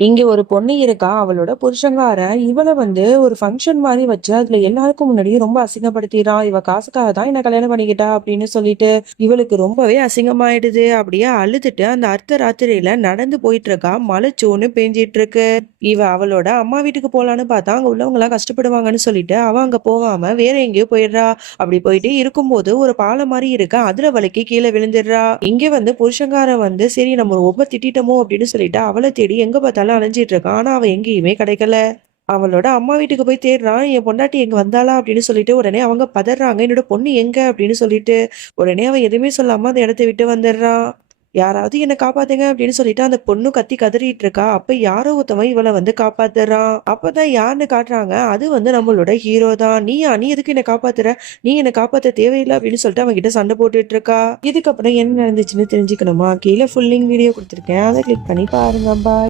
இங்க ஒரு பொண்ணு இருக்கா. அவளோட புருஷங்காரன் இவள ஒரு ஃபங்ஷன் மாரி வச்சு, அதுல எல்லாருக்கும் முன்னாடியும் ரொம்ப அசிங்கப்படுத்திர்றான். "இவ காசுக்காக தான் என்ன கல்யாணம் பண்ணிக்கிட்டா" அப்படின்னு சொல்லிட்டு. இவளுக்கு ரொம்பவே அசிங்கமாயிடுது. அப்படியே அழுதுட்டு அந்த அர்த்த ராத்திரியில நடந்து போயிட்டு இருக்கா. மழை சோன்னு பேஞ்சிட்டு இருக்கு. இவ அவளோட அம்மா வீட்டுக்கு போலான்னு பார்த்தா, அங்க உள்ளவங்கலாம் கஷ்டப்படுவாங்கன்னு சொல்லிட்டு, அவ அங்க போகாம வேற எங்கேயோ போயிடுறா. அப்படி போயிட்டு இருக்கும்போது ஒரு பாலம் மாரி இருக்கு. அதுல வழுக்கி கீழ விழுந்துடுறா. இங்க புருஷன்காரன் சரி நம்ம ரொம்ப திட்டிட்டோமோ அப்படின்னு சொல்லிட்டு அவள தேடி எங்க பார்த்தாலும் அலைஞ்சிட்டு இருக்கான். ஆனா அவ எங்கேயுமே கிடைக்கல. அவளோட அம்மா வீட்டுக்கு போய் தேடுறான். என் பொண்டாட்டி எங்க வந்தாளா அப்படின்னு சொல்லிட்டு உடனே அவங்க பதறாங்க. என்னோட பொண்ணு எங்க அப்படின்னு சொல்லிட்டு. உடனே அவன் எதுவுமே சொல்லாம அந்த இடத்த விட்டு வந்துடுறான். யாராவது என்ன காப்பாத்துங்க அப்படின்னு சொல்லிட்டு அந்த பொண்ணு கத்தி கதறிட்டு இருக்கா. அப்ப யாரோ ஒருத்தவன் இவள காப்பாத்துறான். அப்பதான் யாருன்னு காட்டுறாங்க. அது நம்மளோட ஹீரோ தான். நீயா நீ எதுக்கு என்ன காப்பாத்துற? நீ என்ன காப்பாத்த தேவையில்லை அப்படின்னு சொல்லிட்டு அவன் கிட்ட சண்டை போட்டுட்டு இருக்கா. இதுக்கப்புறம் என்ன நடந்துச்சுன்னு தெரிஞ்சுக்கணுமா? கீழே ஃபுல் லிங்க் வீடியோ கொடுத்துருக்கேன். அதை கிளிக் பண்ணி பாருங்க. பாய்.